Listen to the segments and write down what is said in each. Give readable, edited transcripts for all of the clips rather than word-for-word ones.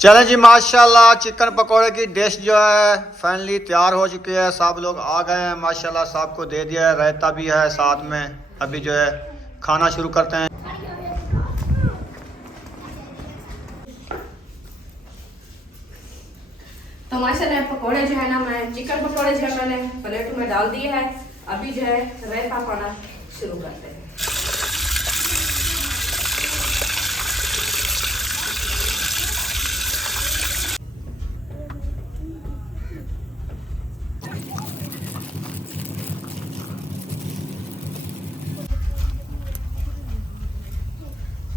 चलें जी, माशाल्लाह चिकन पकौड़े की डिश जो है फाइनली तैयार हो चुकी है। सब लोग आ गए हैं माशाल्लाह, सबको दे दिया है, रायता भी है साथ में। अभी जो है खाना शुरू करते हैं। तो माशाल्लाह पकौड़े जो है ना, मैं चिकन पकौड़े जो है मैंने प्लेट में डाल दिए है। अभी जो है रायता पाना शुरू करते हैं।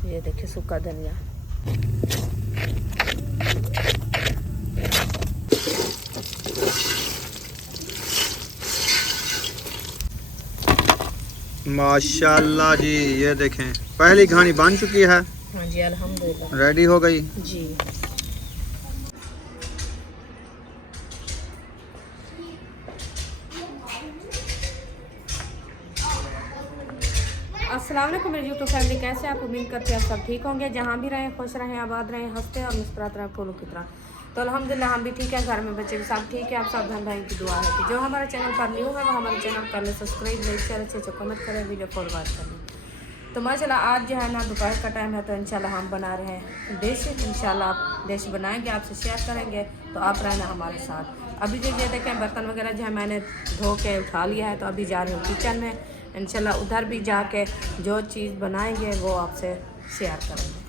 ये देखिए सूखा धनिया, माशाल्लाह जी, ये देखें पहली घानी बन चुकी है। हाँ जी अल्हम्दुलिल्लाह रेडी हो गई जी। अस्सलाम वालेकुम मेरी यूट्यूब फैमिली, कैसे आप? उम्मीद करते हैं आप सब ठीक होंगे। जहाँ भी रहें खुश रहें, आबाद रहें, हंसते और मुस्कुराते रहें फूलों की तरह। तो अल्हम्दुलिल्लाह हम भी ठीक है, घर में बच्चे भी सब ठीक है। आप सब बहन भाई की दुआ है कि जो हमारे चैनल पर न्यू है वो हमारे चैनल कर ले सब्सक्राइब, लाइक शेयर, अच्छे कमेंट करें, वीडियो फॉरवर्ड करें। तो माशाल्लाह आज जो है ना दोपहर का टाइम है, तो इंशाल्लाह हम बना रहे हैं डिश। इंशाल्लाह आप डिश बनाएंगे, आपसे शेयर करेंगे, तो आप रहना हमारे साथ। अभी जो ये देखें बर्तन वगैरह जो है मैंने धो के उठा लिया है, तो अभी जा रही हूँ किचन में। इंशाल्लाह उधर भी जाके जो चीज़ बनाएंगे वो आपसे शेयर करेंगे।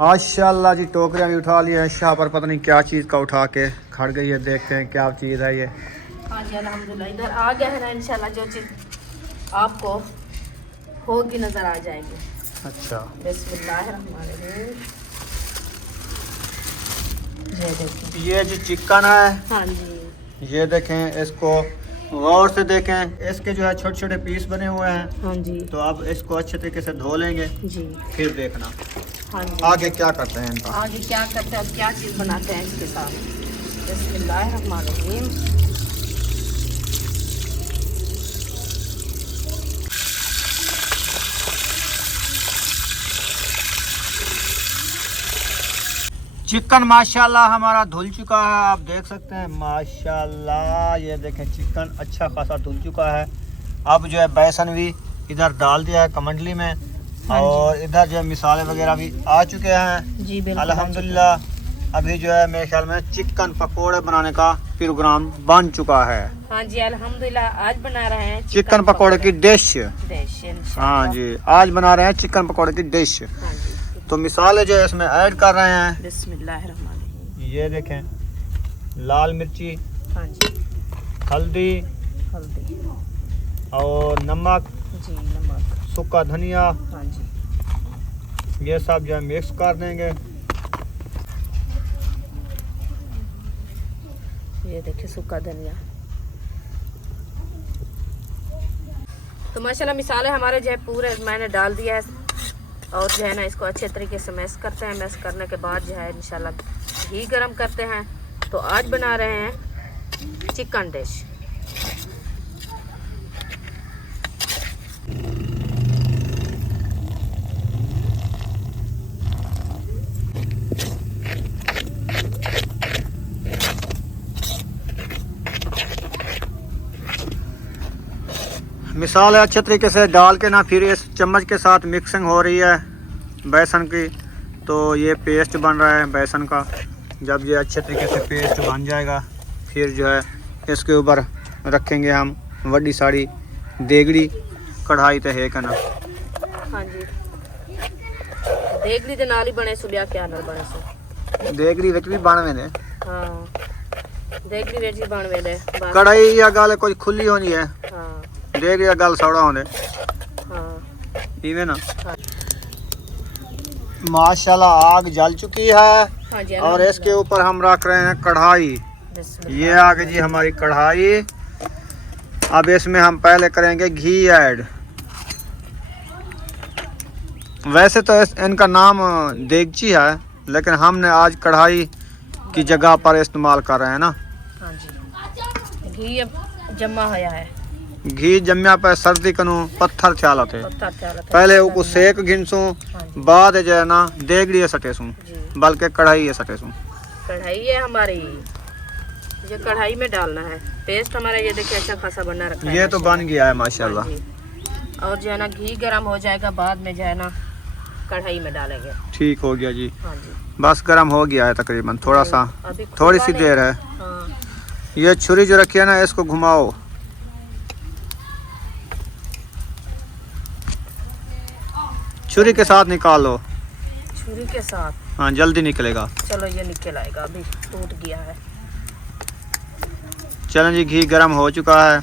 माशाल्लाह जी, टोकरियाँ भी उठा ली है। शाह पर पता नहीं क्या चीज़ का उठा के खड़ गई है, देखते हैं क्या चीज़ है ये। हाँ जी अल्हम्दुलिल्लाह इधर आ गया है ना। इंशाल्लाह जो चीज़ आपको होगी नज़र आ जाएगी। अच्छा, बिस्मिल्लाहिर्रहमानिर्रहीम। ये देखिए, ये जो चिकन है, हाँ जी ये देखें, इसको गौर से देखें। इसके जो है छोटे छोटे पीस बने हुए हैं। हाँ जी तो अब इसको अच्छे तरीके से धो लेंगे, जी। फिर देखना हाँ जी आगे क्या करते हैं इनका। आगे क्या करते हैं और क्या चीज़ बनाते हैं इसके साथ। बिस्मिल्लाहिर्रहमानिर्रहीम। चिकन माशाल्लाह हमारा धुल चुका है, आप देख सकते हैं। माशाल्लाह ये देखें चिकन अच्छा खासा धुल चुका है। अब जो है बेसन भी इधर डाल दिया है कमंडली में, और इधर जो है मिसाले वगैरह भी आ चुके हैं जी बिल्कुल अल्हम्दुलिल्लाह। अभी जो है मेरे ख्याल में चिकन पकोड़े बनाने का प्रोग्राम बन चुका है। हाँ जी अल्हम्दुलिल्लाह आज बना रहे हैं चिकन पकोड़े की डिश। डिश। हाँ जी, आज बना रहे हैं चिकन पकोड़े की डिश। हाँ जी तो मिसाले जो है इसमें ऐड कर रहे हैं। बिस्मिल्लाहिर्रहमानिर्रहीम। ये देखें लाल मिर्ची, हाँ जी हल्दी हल्दी और नमक, जी नमक, सूखा धनिया, हाँ जी ये सब जो है मिक्स कर देंगे। ये देखिए सूखा धनिया। तो माशाल्लाह मिसाले हमारे जो है पूरे मैंने डाल दिया है, और जो है ना इसको अच्छे तरीके से मैश करते हैं। मैश करने के बाद जो है इंशाल्लाह घी गरम करते हैं। तो आज बना रहे हैं चिकन डिश। मिसाले अच्छे तरीके से डाल के ना, फिर इस चम्मच के साथ मिक्सिंग हो रही है बेसन की। तो ये पेस्ट बन रहा है बेसन का। जब ये अच्छे तरीके से पेस्ट बन जाएगा, फिर जो है इसके ऊपर रखेंगे हम वड्डी साड़ी देगड़ी कढ़ाई ते है कना। हाँ जी देख लीजिए नाल ही बने सुलिया क्या नाल बने सो देगड़ी विच भी बनवे ने। हाँ देख ली जी बन वेले बस। कढ़ाई या गल कोई खुली होनी है, हाँ देगड़ी या गल सौड़ा होने हाँ इवे ना। हाँ। माशाल्लाह आग जल चुकी है, हाँ जी और इसके ऊपर हम रख रहे हैं कढ़ाई। ये आ गई जी हमारी कढ़ाई। अब इसमें हम पहले करेंगे घी ऐड। वैसे तो इनका नाम देगची है, लेकिन हमने आज कढ़ाई की जगह पर इस्तेमाल कर रहे हैं ना। हाँ जी घी अब जमा होया है। घी जम्या पे सर्दी कनु पत्थर ख्याल थे, पत्थर पहले उसको सेक घिनसू, हाँ जी बाद जो है ना देगड़ी सटेसू, जी बल्कि कढ़ाई सटेसू। कढ़ाई है हमारी, ये कढ़ाई में डालना है पेस्ट हमारा। ये देखिए अच्छा खासा बना रखा है, ये तो बन गया है माशाल्लाह। हाँ जी। और जो है ना घी गरम हो जाएगा, बाद में जो है ना कढ़ाई में डालेंगे। ठीक हो गया जी, हाँ जी। बस गरम हो गया है तकरीबन, थोड़ा सा, अभी थोड़ी सी देर है। हाँ। ये छुरी जो रखी है ना, इसको घुमाओ। छुरी के साथ निकालो, छुरी के साथ। हाँ जल्दी निकलेगा। चलो ये निकल आएगा, अभी टूट गया है। चलें जी, घी गरम हो चुका है।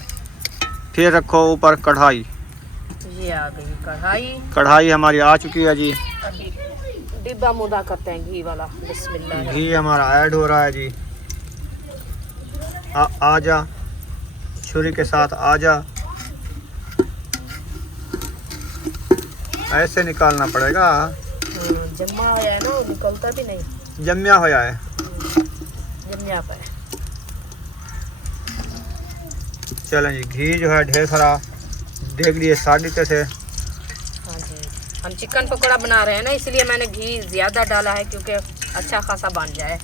फिर रखो ऊपर कढ़ाई। ये आ गई कढ़ाई। कढ़ाई हमारी आ चुकी है जी। अभी डिब्बा मुदा करते हैं घी वाला। बिस्मिल्लाह। घी हमारा ऐड हो रहा है जी। आ जा, छुरी के साथ आ जा। ऐसे निकालना पड़ेगा। जमा होया है ना, वो निकलता भी नहीं। जम्या होया है। जम्या पे। चलें जी, घी जो है ढेर सारा देख लिए साड़ी से। हाँ जी, हम चिकन पकौड़ा बना रहे हैं ना, इसलिए मैंने घी ज़्यादा डाला है क्योंकि अच्छा खासा बन जाए।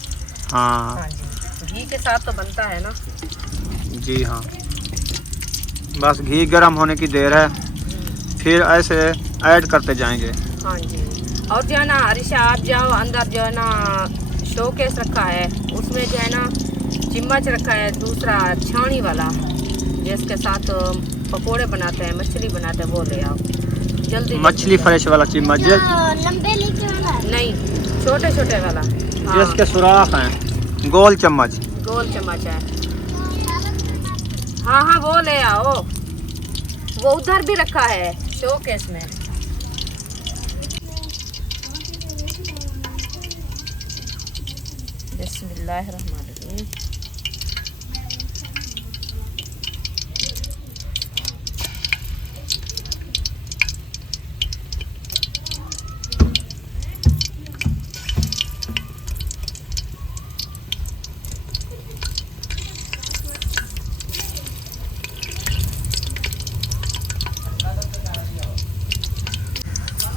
हाँ हाँ जी, घी के साथ तो बनता है ना। जी हाँ, बस घी गर्म होने की देर है, फिर ऐसे ऐड करते जाएंगे। हाँ जी। और जो है ना अरिशा, आप जाओ अंदर, जो है ना शोकेस रखा है, उसमें जो है ना चम्मच रखा है दूसरा छानी वाला, जिसके साथ पकोड़े बनाते हैं, मछली बनाते हैं, वो ले आओ जल्दी। मछली फ्रेश वाला चम्मच, लंबे लीके वाला नहीं, छोटे छोटे वाला। हाँ। जिसके सुराख हैं, गोल चम्मच। गोल चम्मच है। हाँ हाँ वो ले आओ, वो उधर भी रखा है शोकेस में। बिस्मिल्लाहिर्रहमानिर्रहीम।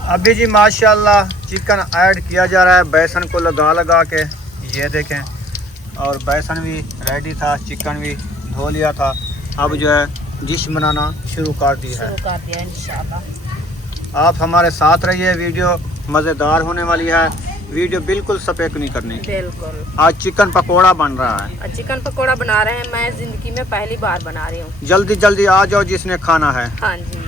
अभी जी माशाल्लाह चिकन ऐड किया जा रहा है बेसन को लगा लगा के। ये देखें, और बेसन भी रेडी था, चिकन भी धो लिया था। अब जो है डिश बनाना शुरू कर दी है। शुरू कर दिया इंशाल्लाह। आप हमारे साथ रहिए, वीडियो मज़ेदार होने वाली है। वीडियो बिल्कुल सपेक नहीं करनी। बिल्कुल। आज चिकन पकोड़ा बन रहा है। चिकन पकोड़ा बना रहे हैं, मैं जिंदगी में पहली बार बना रही हूँ। जल्दी जल्दी आ जाओ जिसने खाना है। हाँ जी।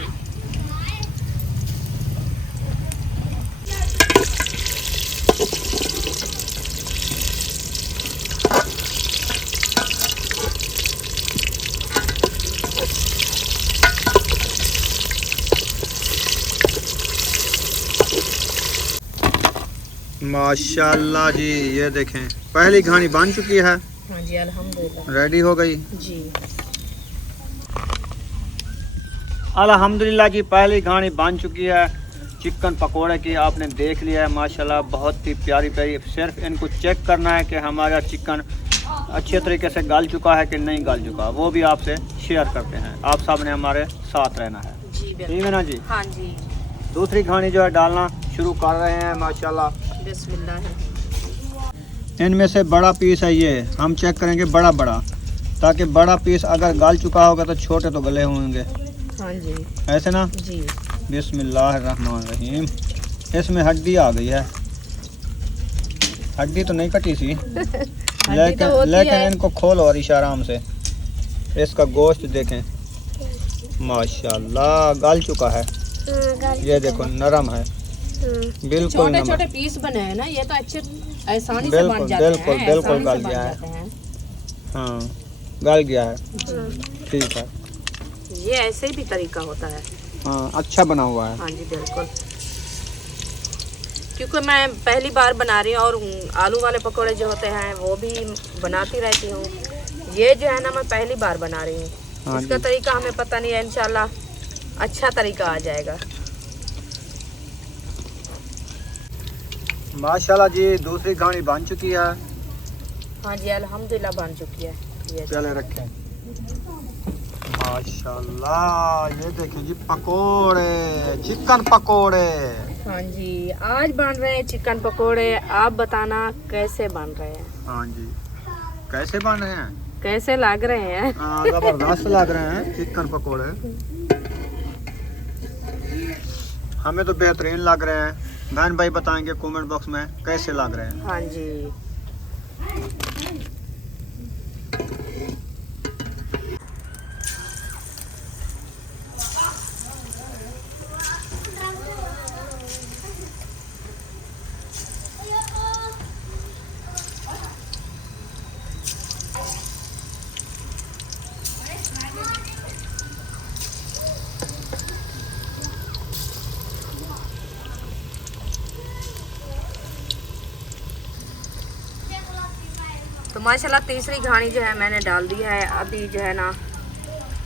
माशाल्लाह जी, ये देखें पहली घानी बन चुकी है। हाँ जी अल्हम्दुलिल्लाह, रेडी हो गई जी। अल्हम्दुलिल्लाह जी, पहली घानी बन चुकी है चिकन पकोड़े की। आपने देख लिया है माशाल्लाह, बहुत ही प्यारी प्यारी। सिर्फ इनको चेक करना है कि हमारा चिकन अच्छे तरीके से गल चुका है कि नहीं गल चुका, वो भी आपसे शेयर करते हैं। आप सब ने हमारे साथ रहना है, जी ठीक है ना जी। हाँ जी। दूसरी घानी जो है डालना शुरू कर रहे हैं माशाल्लाह। बिस्मिल्लाह। इनमें से बड़ा पीस है, ये हम चेक करेंगे बड़ा बड़ा, ताकि बड़ा पीस अगर गल चुका होगा तो छोटे तो गले होंगे। हाँ जी, ऐसे ना जी। बिस्मिल्लाहिर्रहमानिर्रहीम। इसमें हड्डी आ गई है। हड्डी तो नहीं कटी सी, लेकिन इनको खोलो और आराम से। इसका गोश्त देखें माशाल्लाह गल चुका है। ये देखो नरम है, बिल्कुल छोटे छोटे पीस बने हैं ना, ये तो अच्छे आसानी से बन जाते हैं। बिल्कुल बिल्कुल गल गया है। हाँ गल गया है, ठीक है। ये ऐसे भी तरीका होता है। हाँ अच्छा बना हुआ है। हाँ जी बिल्कुल, क्योंकि मैं पहली बार बना रही हूँ और आलू वाले पकोड़े जो होते हैं वो भी बनाती रहती हूँ। ये जो है ना मैं पहली बार बना रही हूँ। हाँ इसका तरीका हमें पता नहीं है, इंशाल्लाह अच्छा तरीका आ जाएगा। माशाल्लाह जी, दूसरी घानी बन चुकी है। हाँ जी अल्हम्दुलिल्लाह बन चुकी है। ये चले रखें। माशाल्लाह ये देखें जी, पकोड़े, चिकन पकोड़े। हाँ जी, आज बन रहे हैं चिकन पकोड़े। आप बताना कैसे बन रहे हैं। हाँ जी, कैसे बन रहे हैं? कैसे लग रहे हैं? जबरदस्त लग रहे हैं चिकन पकोड़े। हमें तो बेहतरीन लग रहे हैं। बहन भाई बताएंगे कमेंट बॉक्स में कैसे लग रहे हैं। हाँ जी। तो माशाल्लाह तीसरी घानी जो है मैंने डाल दी है। अभी जो है ना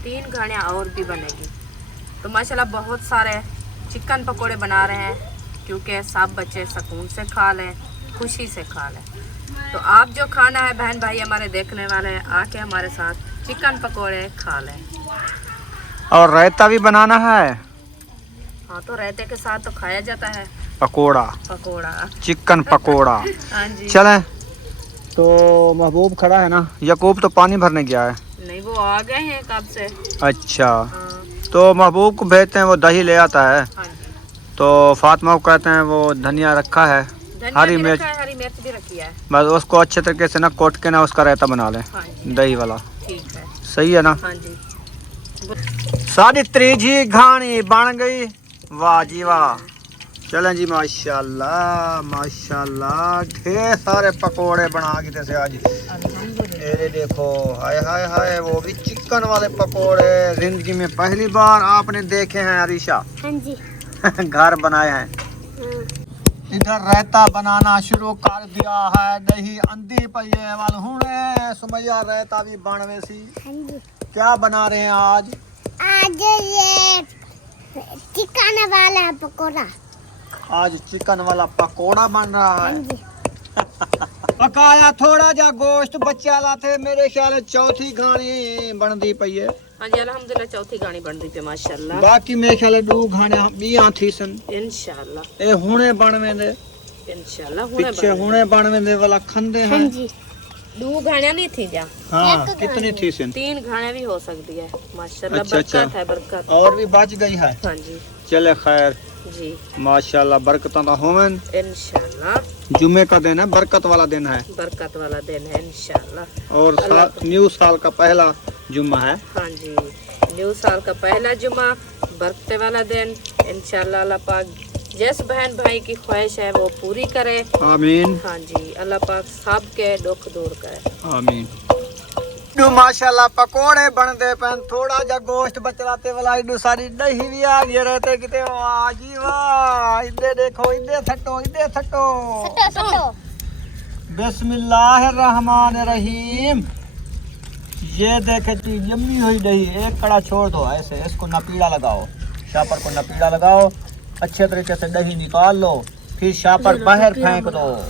3 घानियाँ और भी बनेगी। तो माशाल्लाह बहुत सारे चिकन पकोड़े बना रहे हैं क्योंकि सब बच्चे सुकून से खा लें, खुशी से खा लें। तो आप जो खाना है बहन भाई हमारे देखने वाले हैं, आके हमारे साथ चिकन पकोड़े खा लें। और रायता भी बनाना है। हाँ, तो रायते के साथ तो खाया जाता है पकोड़ा, चिकन पकोड़ा। हाँ जी। चलें। तो महबूब खड़ा है ना, यकूब तो पानी भरने गया है। नहीं, वो आ गए हैं कब से। अच्छा, हाँ। तो महबूब को भेजते हैं, वो दही ले आता है। हाँ जी। तो फातिमा को कहते हैं वो धनिया रखा है, हरी मिर्च भी रखी है। बस उसको अच्छे तरीके से ना कोट के ना उसका रायता बना लें। हाँ जी। दही वाला। ठीक है। सही है ना। हाँ जी। सारी त्रीजी घानी बन गई। वाह जी वाह। चलें जी, माशाल्लाह माशाल्लाह, ढेर सारे पकोड़े बना के जैसे आज। ये देखो, हाय हाय हाय, वो भी चिकन वाले पकोड़े। जिंदगी में पहली बार आपने देखे हैं अरीशा? हाँ जी। घर बनाए हैं। इधर रायता बनाना शुरू कर दिया है। दही अंधी पहिए वाल हुणे सुमैया रायता भी बनवे सी। हाँ जी। क्या बना रहे हैं आज? आज ये चिकन वाला पकोड़ा। आज चिकन वाला पकोड़ा बन रहा हाँ है। जी। पकाया थोड़ा जा गोश्त बच्चा लाते, मेरे ख्याल चौथी घानी बनती पई है। हाँ जी, अल्हम्दुलिल्लाह चौथी गानी बन रही है माशाल्लाह। बाकी मेरे ख्याल 2 घाने भी थी सन। इंशाल्लाह ए हुणे बनवे दे, इंशाल्लाह पीछे हुणे बनवे दे वाला खंदे हाँ हैं। जी। 2 घानियाँ नहीं थी जा। हाँ, कितनी थी सन? 3 घानियाँ भी हो सकती है माशाल्लाह। अच्छा, बरकत अच्छा। है, बरकत। और भी बच गई है। हाँ जी। चले खैर, जी माशाल्लाह बरकत होवन। इंशाल्लाह जुम्मे का दिन है, बरकत वाला दिन है। बरकत वाला दिन है इंशाल्लाह। और न्यू साल का पहला जुम्मा है। हाँ जी, न्यू साल का पहला जुम्मा, बरकत वाला दिन। इंशाल्लाह अल्लाह पाक जिस बहन भाई की ख्वाहिश है वो पूरी करे। आमीन। हाँ जी, अल्लाह पाक सब के दुख दूर करे। आमीन। इडू माशाल्लाह पकोड़े बनते पैन, थोड़ा जा गोश्त बचलाते वाला इडू सारी दही भी आ गए रहते किते। वाह जी वाह, इधर देखो, इधर थटो, इधर थटो। सटो। बिस्मिल्लाहिर्रहमानिर्रहीम। ये देखे चीज जमी हुई दही, एक कड़ा छोड़ दो ऐसे, इसको नपीड़ा लगाओ, शापर को नपीड़ा लगाओ, अच्छे तरीके से दही निकाल लो, फिर शापर बाहर फेंक दो।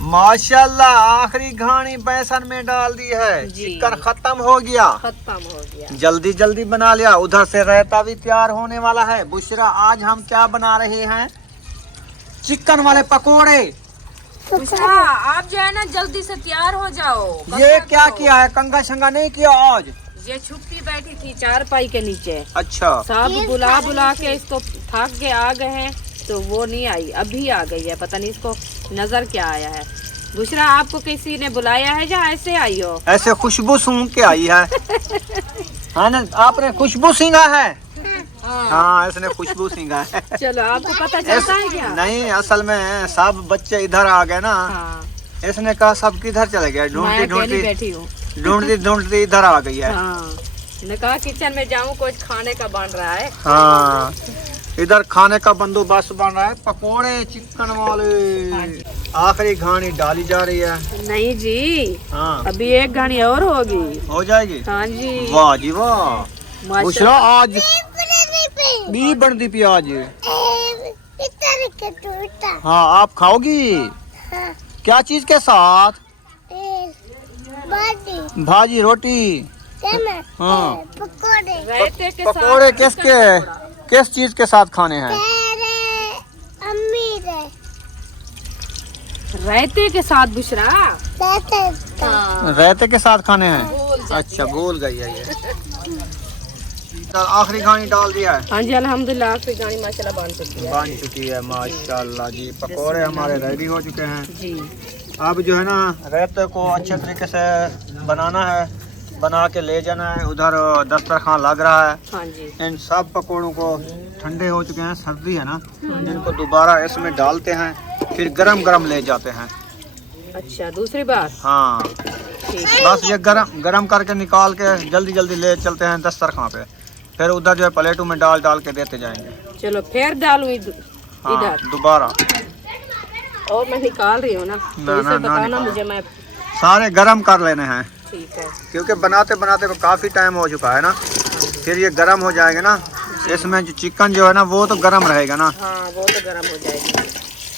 माशाल्लाह आखिरी घानी बेसन में डाल दी है। जी। चिकन खत्म हो गया, खत्म हो गया। जल्दी जल्दी बना लिया। उधर से रायता भी तैयार होने वाला है। बुशरा, आज हम क्या बना रहे हैं? चिकन वाले पकोड़े। बुशरा, आप जो है ना जल्दी से तैयार हो जाओ। ये क्या किया है? कंगा शंगा नहीं किया आज? ये छुट्टी बैठी थी चारपाई के नीचे। अच्छा, सब बुला बुला के इसको थक के आ गए हैं, तो वो नहीं आई, अभी आ गई है। पता नहीं इसको नजर क्या आया है। बुशरा, आपको किसी ने बुलाया है या ऐसे आई हो? ऐसे खुशबू सूंघ के आई है। हाँ ना, आपने खुशबू सींगा है? हाँ, इसने खुशबू सींगा है। चलो, आपको पता चलता है क्या? नहीं, असल में सब बच्चे इधर आ गए ना। हाँ, इसने कहा सब किधर चले गए, ढूंढती मैं अकेली ढूंढती बैठी हूँ। ढूंढती ढूंढती इधर आ गई है। हाँ, ने कहा किचन में जाऊँ, कुछ खाने का बन रहा है। हाँ, इधर खाने का बंदोबस्त बन रहा है। पकोड़े चिकन वाले। आखिरी घानी डाली जा रही है। नहीं जी, हाँ, अभी एक घानी और होगी। हो जाएगी। हाँ जी, वाह जी वाह। बुशरा, माशाल्लाह। आज भी बनती प्याज। हाँ, आप खाओगी? हाँ। क्या चीज के साथ? बाटी। भाजी रोटी। हाँ, पकोड़े। रायते के पकोड़े साथ किसके? किस चीज के साथ खाने हैं? तेरे अम्मी रे रायते के साथ बुशरा। रायते के साथ खाने हैं। अच्छा भूल गई है ये। आखिरी घानी डाल दिया है। हाँ जी अल्हम्दुलिल्लाह आखिरी घानी माशाल्लाह बन चुकी है माशाल्लाह जी। पकोड़े हमारे रेडी हो चुके हैं जी। अब जो है ना रायते को अच्छे तरीके से बनाना है, बना के ले जाना है। उधर दस्तरखान लग रहा है। हाँ जी इन सब पकोड़ों को ठंडे हो चुके हैं, सर्दी है ना, इनको दोबारा इसमें डालते हैं, फिर गरम गरम ले जाते हैं। अच्छा दूसरी बार। हाँ ठीक है। बस ये गरम गरम करके निकाल के जल्दी जल्दी ले चलते हैं दस्तरखान पे, फिर उधर जो है प्लेटों में डाल डाल के देते जाएंगे। चलो फिर डालूं हाँ इधर दोबारा। और मैं निकाल रही हूँ ना, तो इसे बताना निकालो। मुझे, मैं सारे गरम कर लेने हैं ठीक है। क्योंकि बनाते बनाते को काफ़ी टाइम हो चुका है ना, फिर ये गरम हो जाएगा ना, इसमें जो चिकन जो है ना वो तो गरम रहेगा ना, हाँ वो तो गरम हो जाएगी,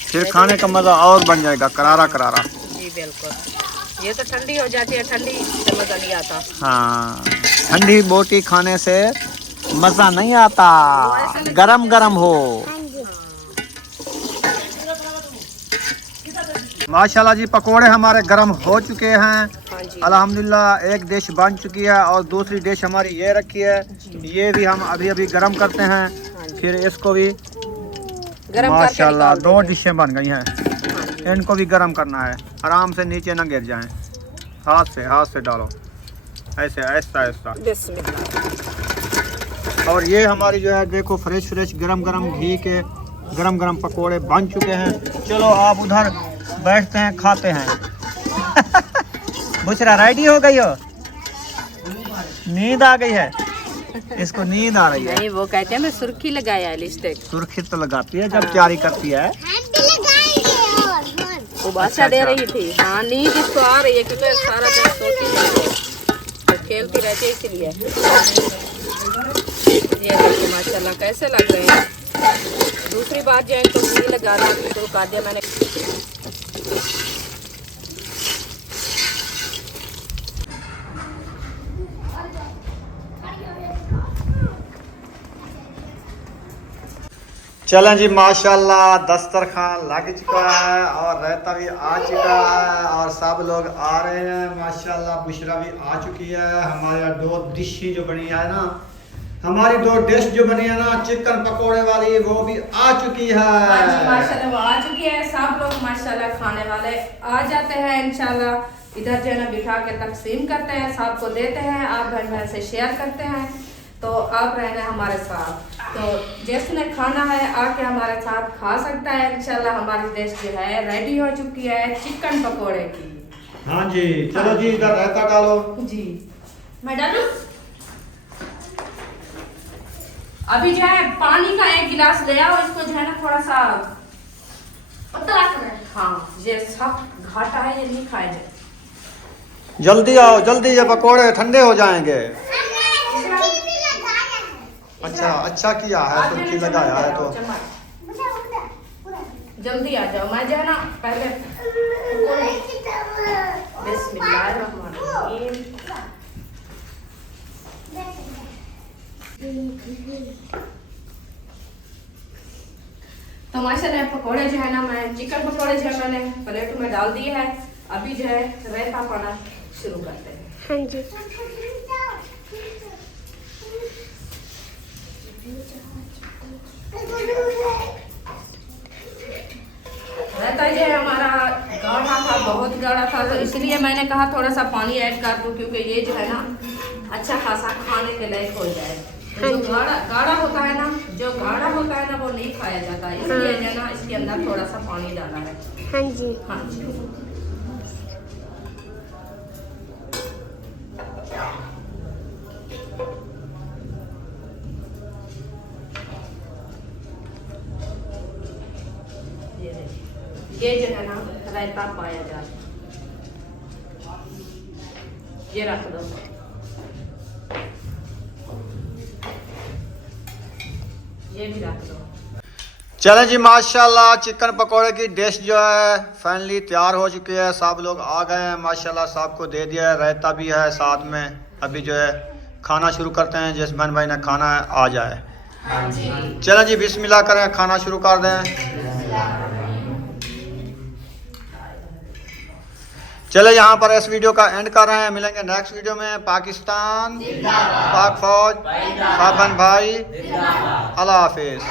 फिर खाने का मज़ा और बन जाएगा, करारा करारा। जी बिल्कुल। ये तो ठंडी हो जाती है, ठंडी से मज़ा नहीं आता। हाँ ठंडी बोटी खाने से मज़ा नहीं आता, गरम गरम हो। माशाल्लाह जी पकोड़े हमारे गरम हो चुके हैं। हाँ जी अल्हम्दुलिल्लाह एक डिश बन चुकी है और दूसरी डिश हमारी ये रखी है, ये भी हम अभी अभी गरम करते हैं, फिर इसको भी गरम माशाल्लाह करके 2 डिशें बन गई हैं। इनको भी गरम करना है, आराम से नीचे ना गिर जाएं, हाथ से डालो ऐसे आहिस्ता आहिस्ता। बिस्मिल्लाह। और ये हमारी जो है देखो फ्रेश गरम गरम घी के गरम गरम पकोड़े बन चुके हैं। चलो आप उधर बैठते हैं, खाते हैं। बुशरा रेडी हो गई हो? नींद आ गई है इसको, नींद आ रही है। नहीं वो कहते हैं मैं सुर्खी लगाया है, लिपस्टिक। सुर्खी तो लगाती है जब तैयारी करती है। वो बादशाह दे रही थी। हाँ नींद इसको आ रही है क्योंकि सारा दिन सोती रहती है, तो खेलती रहती है इसलिए। ये देखिए माशाल्लाह कैसे लग रहे हैं। दूसरी बात जो है इनको घी लगाना शुरू कर दिया मैंने। चलें जी माशाल्लाह दस्तरखान लग चुका है और रायता भी आ चुका है और सब लोग आ रहे हैं माशाल्लाह। बुशरा भी आ चुकी है। हमारे 2 डिश जो बनी है ना, हमारी 2 डिश जो बनी है ना चिकन पकोड़े वाली, वो भी आ चुकी है। माशाल्लाह वो आ चुकी है। सब लोग माशाल्लाह खाने वाले आ जाते हैं इंशाल्लाह। इधर जो है ना बिठा के तकसीम करते हैं, सबको देते हैं, आप बहन बहन से शेयर करते हैं। तो आप रहना हमारे साथ, तो जिसने खाना है आके हमारे साथ खा सकता है इंशाल्लाह। हमारी डिश जो है रेडी हो चुकी है चिकन पकोड़े की। हाँ जी चलो जी इधर रायता डालो। जी मैं डालूं? अभी जो है पानी का 1 गिलास ले आओ, इसको जो है ना थोड़ा सा पतला करें। हाँ ये सख्त घाटा है, ये नहीं खाया जाए। जल्दी आओ जल्दी, ये पकोड़े ठंडे हो जाएंगे। अच्छा किया है, सुर्खी लगाया है तो। जल्दी आ जाओ। मैं जो है ना पहले बिस्मिल्लाहिर्रहमानिर्रहीम। तो माशाल्लाह पकोड़े जो है ना, मैं चिकन पकोड़े जो है मैंने प्लेट में डाल दिए है। अभी जो है रायता पाना शुरू करते हैं। हाँ जी रायता जो है हमारा गाढ़ा था, बहुत गाढ़ा था, तो इसलिए मैंने कहा थोड़ा सा पानी ऐड कर दूं क्योंकि ये जो है ना अच्छा खासा खाने के लायक हो जाए। तो जो गाढ़ा होता है ना, वो नहीं खाया जाता, इसलिए जो है ना इसके अंदर थोड़ा सा पानी डाला है। हाँ जी हाँ जी ये जो है ना रायता पाया जाए। ये रख दो। ये भी रख दो। चलें जी माशाल्लाह चिकन पकोड़े की डिश जो है फाइनली तैयार हो चुकी है। सब लोग आ गए हैं माशाल्लाह, सबको दे दिया है, रायता भी है साथ में। अभी जो है खाना शुरू करते हैं, जिस बहन भाई ने खाना है आ जाए। चलें जी, बिस्मिल्लाह करें, खाना शुरू कर दें। चले यहाँ पर इस वीडियो का एंड कर रहे हैं। मिलेंगे नेक्स्ट वीडियो में। पाकिस्तान, पाक फौज, पाबंद भाई, अल्लाह हाफिज।